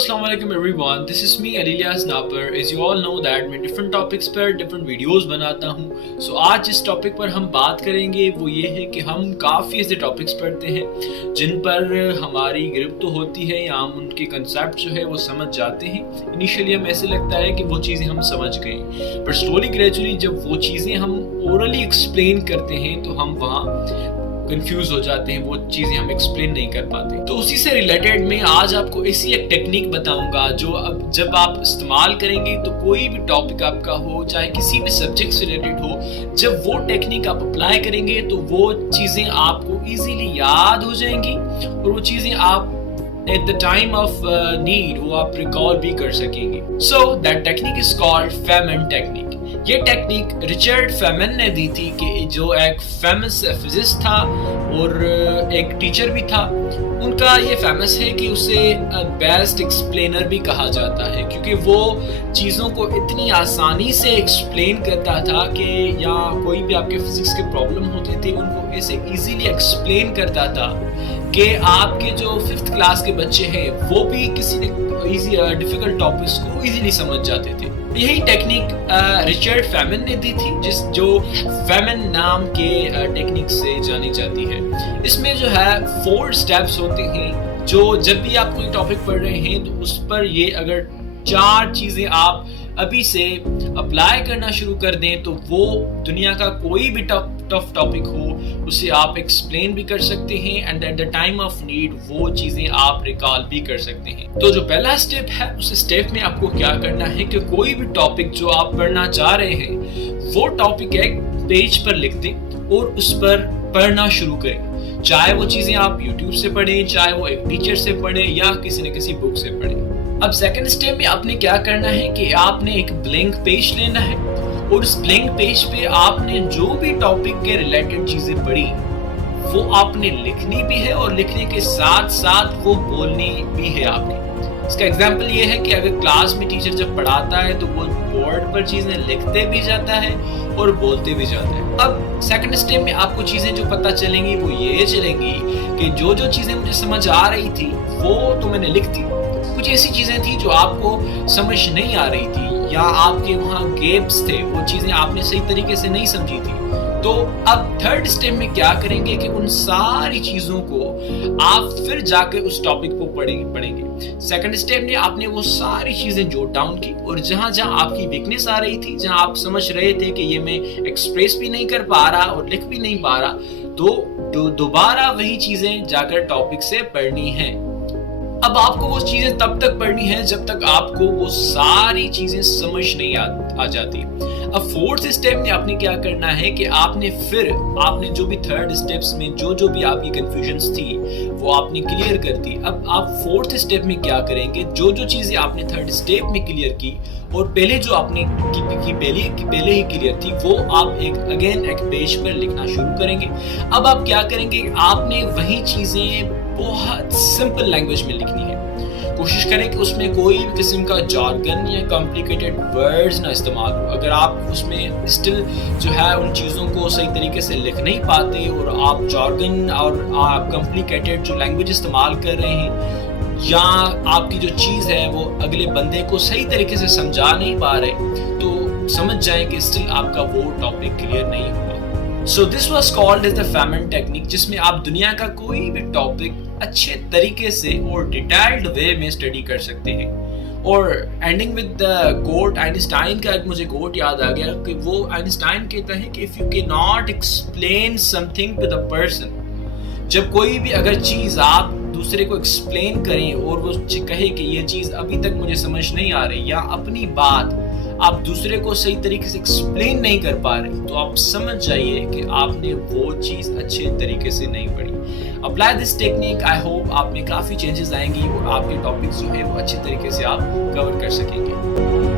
अस्सलाम वालेकुम everyone, this is me अलीलियास नापर। As you all know that मैं डिफरेंट टॉपिक्स पर डिफरेंट वीडियोस बनाता हूँ। सो आज जिस टॉपिक पर हम बात करेंगे वो ये है कि हम काफ़ी ऐसे टॉपिक्स पढ़ते हैं जिन पर हमारी ग्रिप तो होती है या हम उनके कंसेप्ट जो है वो समझ जाते हैं। इनिशियली हमें ऐसे लगता है कि वो चीज़ें हम समझ गए, पर स्लोली ग्रेजुअली जब वो चीज़ें हम ओरली एक्सप्लेन करते हैं तो हम वहाँ कंफ्यूज हो जाते हैं, वो चीज़ें हम एक्सप्लेन नहीं कर पाते। तो उसी से रिलेटेड मैं आज आपको ऐसी एक टेक्निक बताऊंगा जो अब जब आप इस्तेमाल करेंगे तो कोई भी टॉपिक आपका हो, चाहे किसी भी सब्जेक्ट से रिलेटेड हो, जब वो टेक्निक आप अप्लाई करेंगे तो वो चीज़ें आपको इजीली याद हो जाएंगी और वो चीज़ें आप at the time of need वो आप रिकॉल भी कर सकेंगे। So that technique is called Feynman technique। ये टेक्निक रिचर्ड फेमन ने दी थी कि जो एक फेमस फिजिस्ट था और एक टीचर भी था। उनका ये फेमस है कि उसे बेस्ट एक्सप्लेनर भी कहा जाता है क्योंकि वो चीज़ों को इतनी आसानी से एक्सप्लेन करता था कि या कोई भी आपके फिजिक्स के प्रॉब्लम होते थे उनको ऐसे इजीली एक्सप्लेन करता था कि आपके जो 5th क्लास के बच्चे हैं वो भी किसी ने इजी डिफिकल्ट टॉपिक्स को इजीली समझ जाते थे। यही टेक्निक रिचर्ड फेमन ने दी थी जो फेमन नाम के टेक्निक से जानी जाती है। इसमें जो है 4 स्टेप्स होते हैं जो जब भी आप कोई टॉपिक पढ़ रहे हैं तो उस पर ये अगर 4 चीज़ें आप अभी से अप्लाई करना शुरू कर दें तो वो दुनिया का कोई भी टफ टॉपिक हो उसे आप एक्सप्लेन भी कर सकते हैं and at the time of need वो चीज़ें आप रिकॉल भी कर सकते हैं। तो जो पहला स्टेप है उस स्टेप में आपको क्या करना है कि कोई भी टॉपिक जो आप पढ़ना चाह रहे हैं वो टॉपिक एक पेज पर लिख दें और उस पर पढ़ना शुरू करें। चाहे वो चीज़ें आप यूट्यूब से पढ़ें, चाहे वो एक टीचर से पढ़ें या किसी न किसी बुक से पढ़ें। अब सेकंड स्टेप में आपने क्या करना है कि आपने एक ब्लैंक पेज लेना है और उस ब्लैंक पेज पे आपने जो भी टॉपिक के रिलेटेड चीजें पढ़ी वो आपने लिखनी भी है और लिखने के साथ साथ वो बोलनी भी है आपने। इसका एग्जाम्पल ये है कि अगर क्लास में टीचर जब पढ़ाता है तो वो बोर्ड पर चीजें लिखते भी जाता है और बोलते भी जाता है। अब सेकंड स्टेप में आपको चीजें जो पता चलेंगी वो ये चलेंगी कि जो जो चीजें मुझे समझ आ रही थी वो तो मैंने लिख दी, कुछ ऐसी चीजें थी जो आपको समझ नहीं आ रही थी या आपके वहाँ गैप्स थे, वो चीजें आपने सही तरीके से नहीं समझी थी। तो अब थर्ड स्टेप में क्या करेंगे कि उन सारी चीजों को आप फिर जाकर उस टॉपिक को पढ़ेंगे। सेकंड स्टेप में आपने वो सारी चीजें जोट डाउन की और जहां जहां आपकी वीकनेस आ रही थी, जहां आप समझ रहे थे कि ये मैं एक्सप्रेस भी नहीं कर पा रहा और लिख भी नहीं पा रहा, तो दोबारा वही चीजें जाकर टॉपिक से पढ़नी है। अब आपको वो चीजें तब तक पढ़नी है जब तक आपको वो सारी चीजें समझ नहीं आ जाती। अब फोर्थ स्टेप में आपने क्या करना है कि आपने जो भी थर्ड स्टेप्स में जो भी आपकी कंफ्यूजन्स थी वो आपने क्लियर कर दी। अब आप फोर्थ स्टेप में क्या करेंगे, जो चीजें आपने थर्ड स्टेप में क्लियर की और पहले जो आपने पहले ही क्लियर थी वो आप एक पेज पर लिखना शुरू करेंगे। अब आप क्या करेंगे, आपने वही चीजें बहुत सिंपल लैंग्वेज में लिखनी है। कोशिश करें कि उसमें कोई भी किस्म का जार्गन या कॉम्प्लिकेटेड वर्ड्स ना इस्तेमाल हो। अगर आप उसमें स्टिल जो है उन चीज़ों को सही तरीके से लिख नहीं पाते और आप जार्गन और आप कॉम्प्लिकेटेड जो लैंग्वेज इस्तेमाल कर रहे हैं या आपकी जो चीज़ है वो अगले बंदे को सही तरीके से समझा नहीं पा रहे, तो समझ जाएं कि स्टिल आपका वो टॉपिक क्लियर नहीं हुआ। So this was called as the Feynman technique, जिसमें आप दुनिया का कोई भी टॉपिक अच्छे तरीके से और डिटेल्ड वे में स्टडी कर सकते हैं। और ending with the quote, Einstein का एक मुझे कोट याद आ गया कि वो आइंस्टाइन कहता है कि if you can not explain something to the person, जब कोई भी अगर चीज़ आप दूसरे को एक्सप्लेन करें और वो कहे कि ये चीज़ अभी तक मुझे समझ नहीं आ रही या अपनी बात आप दूसरे को सही तरीके से एक्सप्लेन नहीं कर पा रहे, तो आप समझ जाइए कि आपने वो चीज़ अच्छे तरीके से नहीं पढ़ी। Apply this technique, I hope आप में काफ़ी चेंजेस आएंगी और आपके टॉपिक्स जो है वो अच्छे तरीके से आप कवर कर सकेंगे।